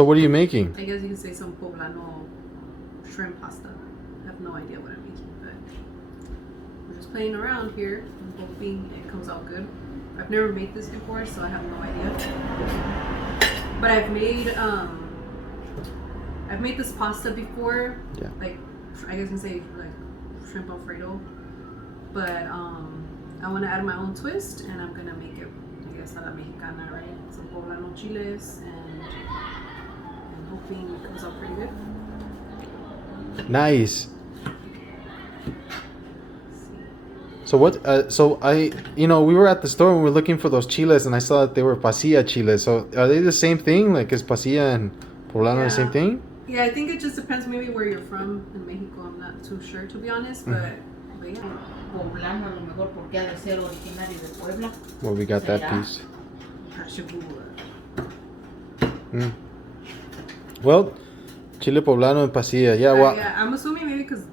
So what are you making? I guess you could say some Poblano Shrimp Pasta. I have no idea what I'm making, but we're just playing around here. I'm hoping it comes out good. I've never made this before, so I have no idea. But I've made this pasta before. Yeah. Like, I guess you can say like shrimp Alfredo. But I want to add my own twist, and I'm gonna make it, I guess, a la mexicana, right? Some poblano chiles, and hoping it comes out pretty good. Nice. So what? We were at the store and we were looking for those chiles, and I saw that they were pasilla chiles. So are they the same thing? Like, is pasilla and poblano the same thing? Yeah, I think it just depends maybe where you're from in Mexico. I'm not too sure, to be honest, but yeah. Poblano a lo mejor porque ha de ser originario de Puebla. Well, we got that piece. Well, chile poblano and pasilla. Yeah, well. Yeah, I'm assuming maybe it's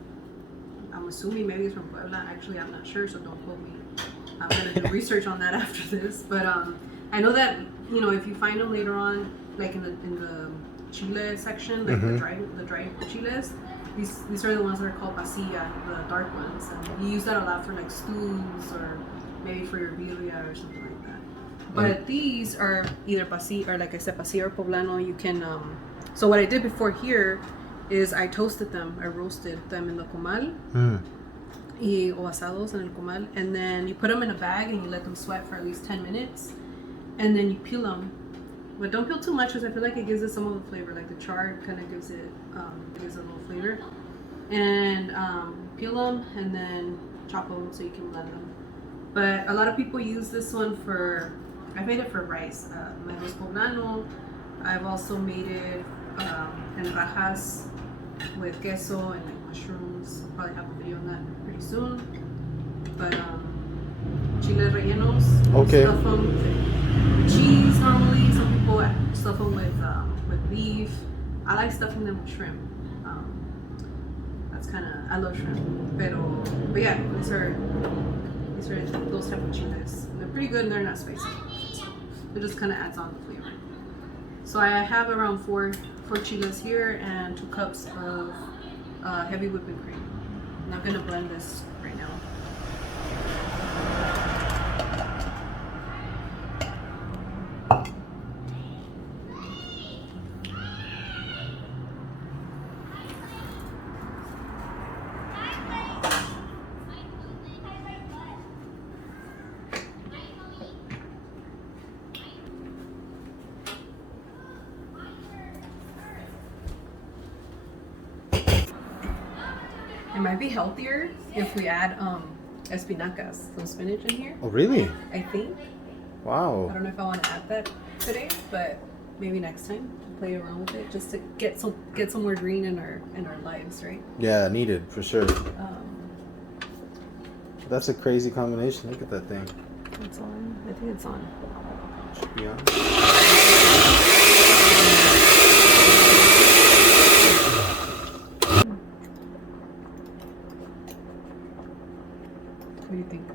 from Puebla. Actually, I'm not sure, so don't quote me. I'm gonna do research on that after this. But I know that if you find them later on, like in the chile section, like the dried chiles, these are the ones that are called pasilla, the dark ones, and you use that a lot for like stews or maybe for your birria or something like that. But these are either pasilla or, like I said, pasilla or poblano. You can so what I did before here is I toasted them, I roasted them in the comal, o asados en el comal, and then you put them in a bag and you let them sweat for at least 10 minutes, and then you peel them. But don't peel too much because I feel like it gives it some of the flavor, like the char kind of gives it a little flavor. And peel them and then chop them so you can blend them. But a lot of people use this one for, I've made it for rice, arroz poblano. I've also made it in rajas with queso and like mushrooms. I'll probably have a video on that pretty soon. But chile rellenos. Okay. Stuff them with cheese normally. Some people stuff them with beef. I like stuffing them with shrimp. That's kind of, I love shrimp. But yeah, these are those type of chiles. They're pretty good and they're not spicy. It just kind of adds on the flavor. So I have around four chiles here and 2 cups of heavy whipping cream. And I'm gonna blend this right now. It might be healthier if we add espinacas, some spinach in here. Oh, really? I think. Wow. I don't know if I want to add that today, but maybe next time to play around with it, just to get some more green in our lives, right? Yeah, needed for sure. That's a crazy combination. Look at that thing. It's on. I think it's on. Should be on. What do you think?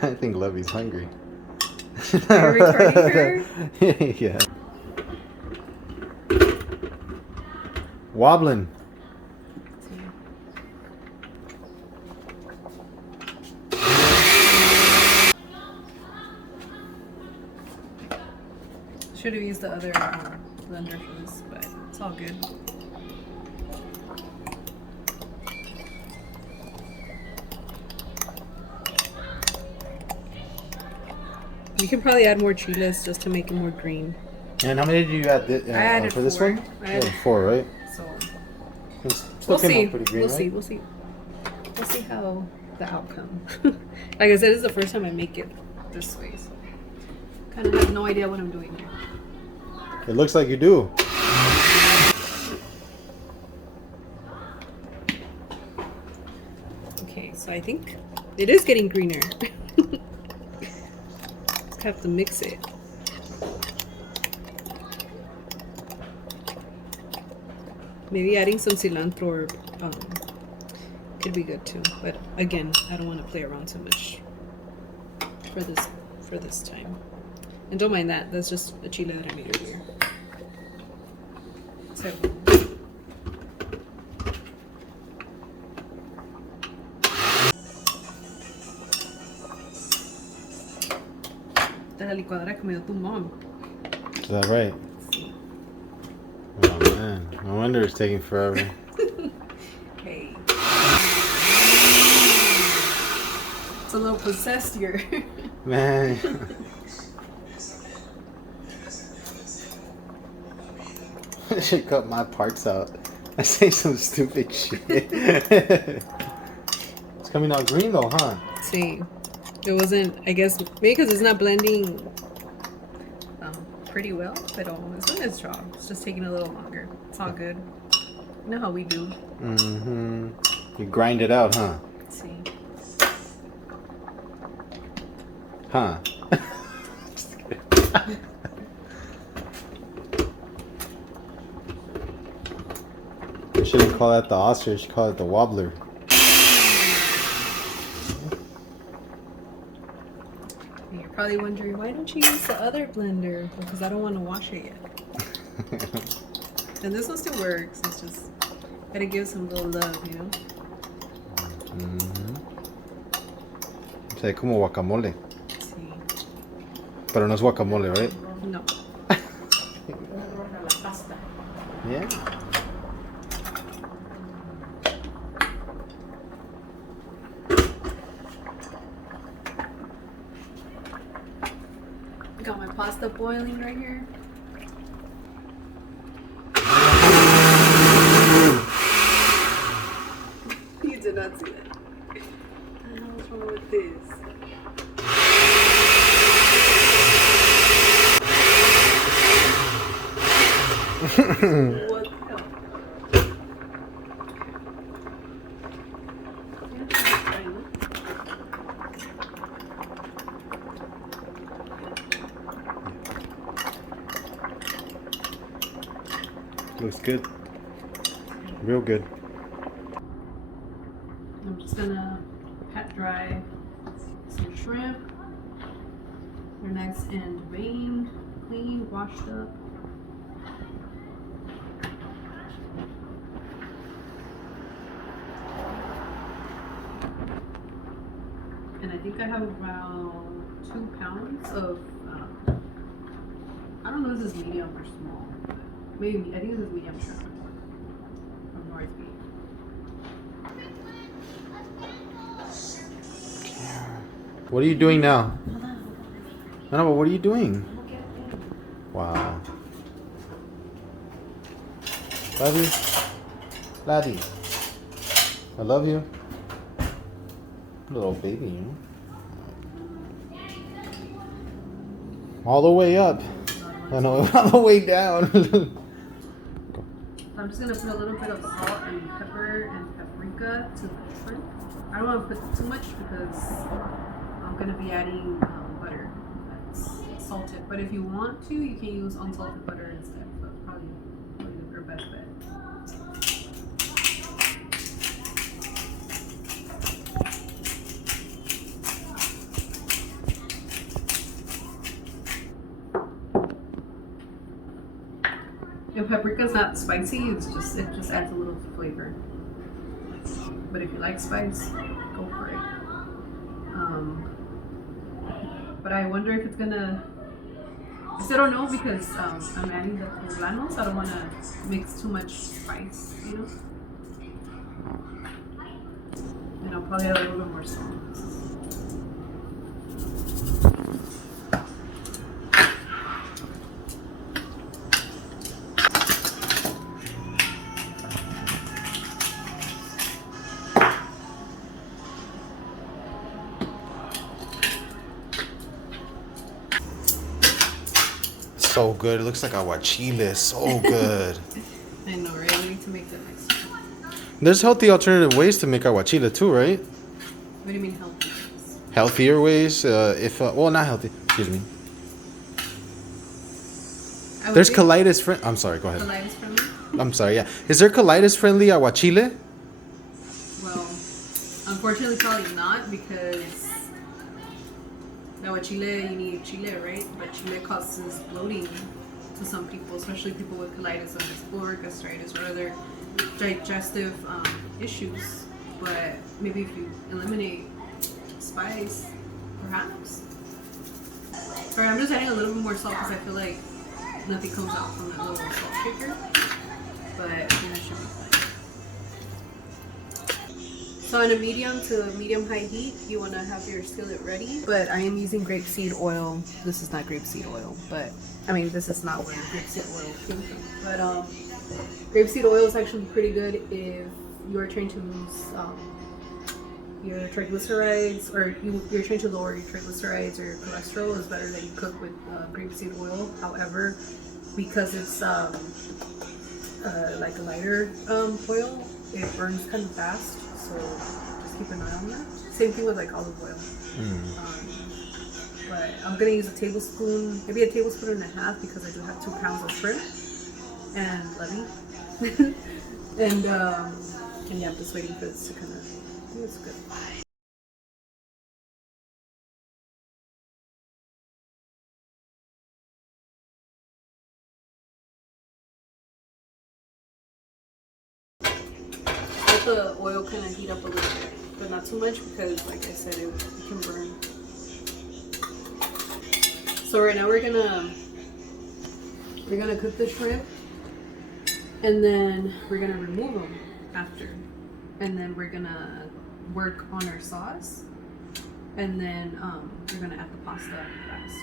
I think Lovey's hungry. You're recording her? Yeah. Wobbling. Should have used the other blender for this, but it's all good. You can probably add more chiles just to make it more green. And how many did you add I added for this 4. one? I added 4, right? So We'll see. We'll see. We'll see how the outcome. Like I said, this is the first time I make it this way, so kind of have no idea what I'm doing here. It looks like you do. Okay, so I think it is getting greener. Have to mix it. Maybe adding some cilantro could be good too, but again, I don't want to play around too much for this time. And don't mind that. That's just a chile that I made earlier. Esta es la licuadora que me dio tu mom. Is that right? Oh man, no wonder it's taking forever. Hey. It's a little possessed here. Man. I should cut my parts out. I say some stupid shit. It's coming out green though, huh? See, it wasn't, I guess, maybe because it's not blending pretty well, but it's doing its job. It's just taking a little longer. It's all good. You know how we do. Mm-hmm. You grind it out, huh? Let's see. Huh? I shouldn't call that the ostrich, should call it the wobbler. You're probably wondering, why don't you use the other blender? Because I don't want to wash it yet. And this one still works. It's just gotta give some little love, you know? Mm-hmm. Se ve como guacamole. Sí. Pero no es guacamole, right? No. Roja la pasta. Yeah. Got my pasta boiling right here. You did not see that. I don't know what's wrong with this. What the hell? Looks good. Real good. I'm just gonna pat dry some shrimp. They're nice and veined, clean, washed up. And I think I have about 2 pounds of, I don't know if this is medium or small, but maybe, I think this is medium shrimp from North Beach. What are you doing now? No, but what are you doing? Wow. Love you? Laddie. I love you. Little baby, you know? All the way up. I know, all the way down. I'm just gonna put a little bit of salt and pepper and paprika to the shrimp. I don't want to put too much because I'm gonna be adding butter that's salted. But if you want to, you can use unsalted butter instead. So it's probably your best bet. If paprika's not spicy, it just adds a little flavor. But if you like spice, go for it. But I wonder if it's gonna. I still don't know because I'm adding the poblano, so I don't want to mix too much spice, you know. And I'll probably add a little bit more salt. So good. It looks like aguachile. So good. I know, right? We need to make that next time. There's healthy alternative ways to make aguachile too, right? What do you mean healthy? Healthier ways. Well, not healthy. Excuse me. There's colitis friend. I'm sorry. Go ahead. Colitis friendly? I'm sorry. Yeah. Is there colitis friendly aguachile? Well, unfortunately, probably not because now with chile, you need chile, right? But chile causes bloating. to some people, especially people with colitis or gastritis or other digestive issues. But maybe if you eliminate spice, perhaps. Sorry, I'm just adding a little bit more salt because I feel like nothing comes out from that little salt shaker. But I think that should be fine. So in a medium to medium-high heat, you want to have your skillet ready. But I am using grapeseed oil. This is not grapeseed oil, but I mean, this is not where grapeseed oil came from. But grapeseed oil is actually pretty good if you are trying to lose your triglycerides, or you're trying to lower your triglycerides or your cholesterol. It's better that you cook with grapeseed oil. However, because it's like a lighter oil, it burns kind of fast. So just keep an eye on that. Same thing with like olive oil. But I'm gonna use a tablespoon, maybe a tablespoon and a half, because I do have 2 pounds of shrimp and levy. and yeah, I'm just waiting for this to kind of. I think it's good. Let the oil kind of heat up a little bit, but not too much because, like I said, it can burn. So right now we're gonna cook the shrimp, and then we're gonna remove them after, and then we're gonna work on our sauce, and then we're gonna add the pasta last.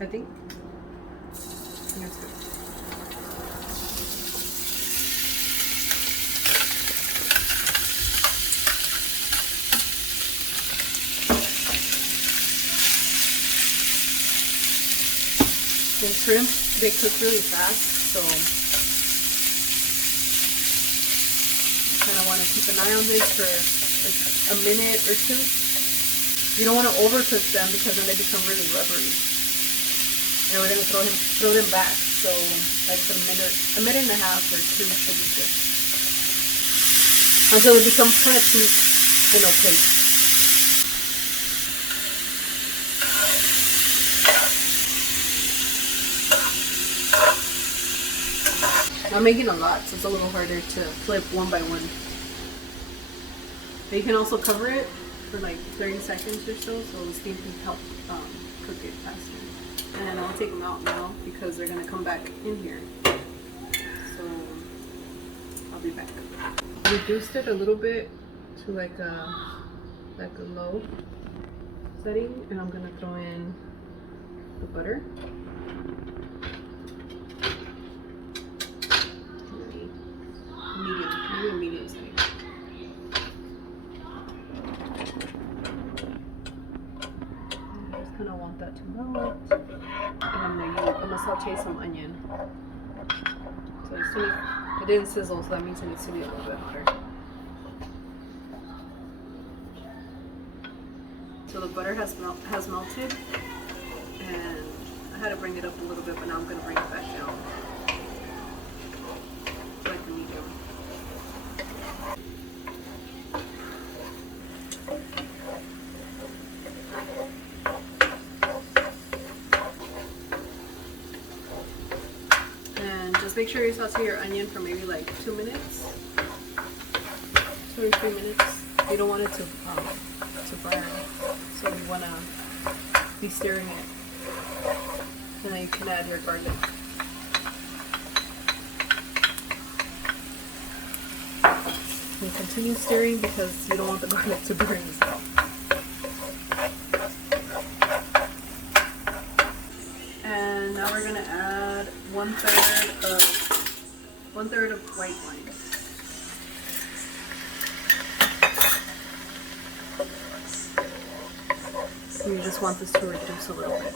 I think that's good. The shrimp, they cook really fast, so you kind of want to keep an eye on this for like a minute or 2. You don't want to overcook them because then they become really rubbery. And we're going to throw them back, so like a minute and a half or 2 should be good. Until it becomes kind of smooth and opaque. I'm making a lot, so it's a little harder to flip one by one. But you can also cover it for like 30 seconds or so the steam can help cook it faster. And I'll take them out now because they're gonna come back in here. So I'll be back. Reduced it a little bit to like a low setting, and I'm gonna throw in the butter. Medium setting. I just kind of want that to melt. And I'm gonna saute some onion. So as soon as it didn't sizzle, so that means it needs to be a little bit hotter. So the butter has melted, and I had to bring it up a little bit, but now I'm gonna bring it back down. Like a medium. Just make sure you saute your onion for maybe like 2 minutes, 2 or 3 minutes. You don't want it to burn, so you want to be stirring it, and then you can add your garlic. And continue stirring because you don't want the garlic to burn as well. And now we're gonna add 1/3 of white wine. So you just want this to reduce a little bit.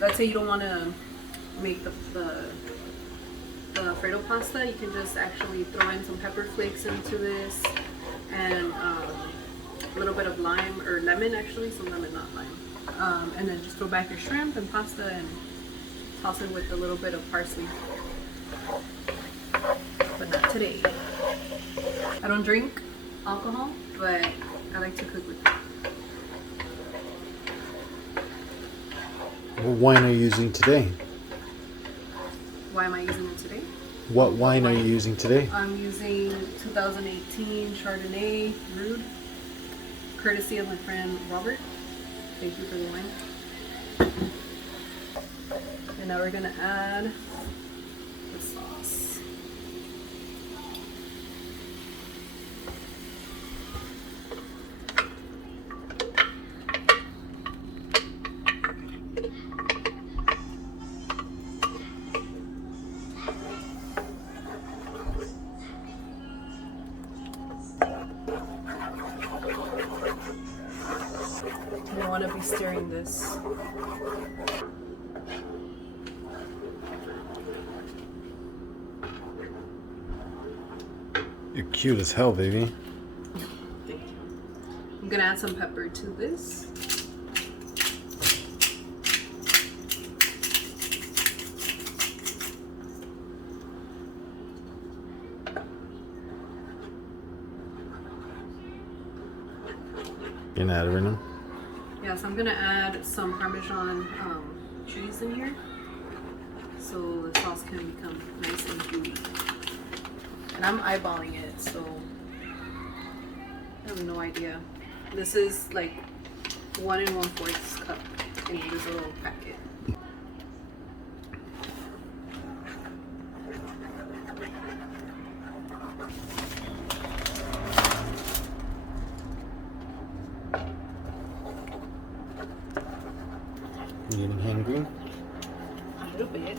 Let's say you don't want to make the Alfredo pasta, you can just actually throw in some pepper flakes into this, and a little bit of lime or lemon, actually, some lemon, not lime. And then just throw back your shrimp and pasta and toss it with a little bit of parsley. But not today. I don't drink alcohol, but I like to cook with it. What wine are you using today? Why am I using it today? What wine are you using today? I'm using 2018 Chardonnay Rude, courtesy of my friend Robert. Thank you for the wine. And now we're gonna add the sauce. You don't want to be stirring this. You're cute as hell, baby. Thank you. I'm gonna add some pepper to this. You're gonna add it right now? Yeah, so I'm gonna add some Parmesan cheese in here, so the sauce can become nice and gooey. And I'm eyeballing it, so I have no idea. This is like 1 1/4 cup in this little packet. You getting hangry? A little bit.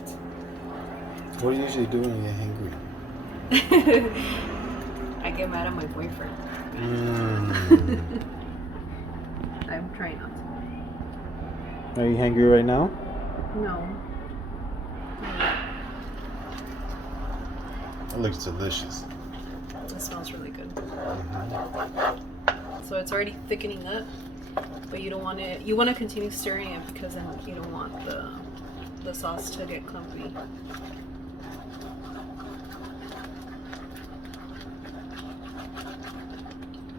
What do you usually do when you get hangry? I get mad at my boyfriend. I'm trying not to. Are you hangry right now? No. It looks delicious. It smells really good. So it's already thickening up, but you don't want it. You want to continue stirring it because then you don't want the sauce to get clumpy.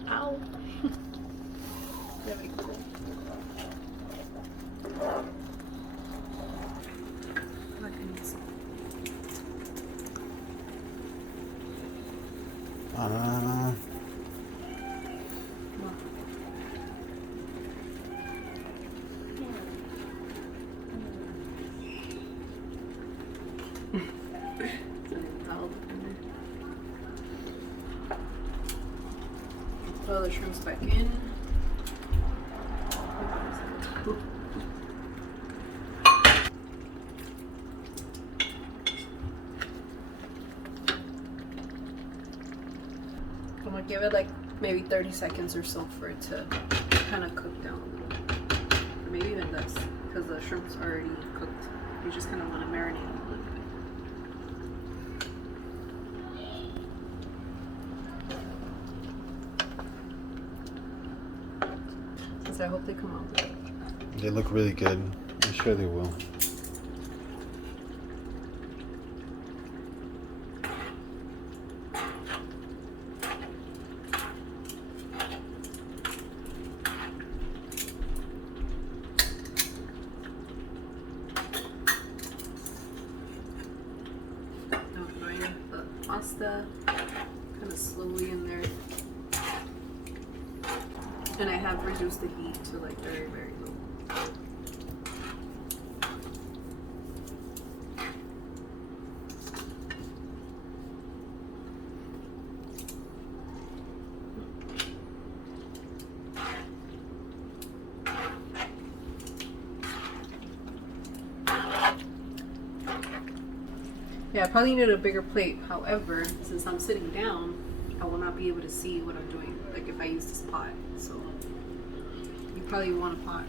Ow. There we go. Look, I need some. Throw the shrimps back in. I'm gonna give it like maybe 30 seconds or so for it to kind of cook down a little bit. Or maybe even less, because the shrimp's already cooked. You just kind of want to marinate them a little bit. So I hope they come out good. They look really good. I'm sure they will. I'm throwing the pasta kind of slowly in there. And I have reduced the heat to like very, very low. Yeah, I probably need a bigger plate. However, since I'm sitting down, I will not be able to see what I'm doing, like if I use this pot. So you probably want a pot.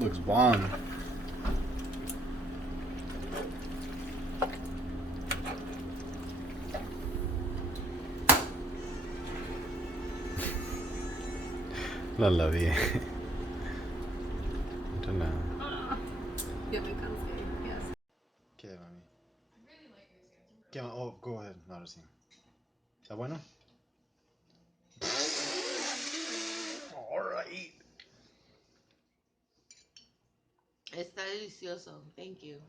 Looks bomb. La vida. Don't know. Ya me cansé. Yes. ¿Qué, mami? I really like this. Oh, go ahead. Ahora sí. ¿Está bueno? All right. Está delicioso. Thank you.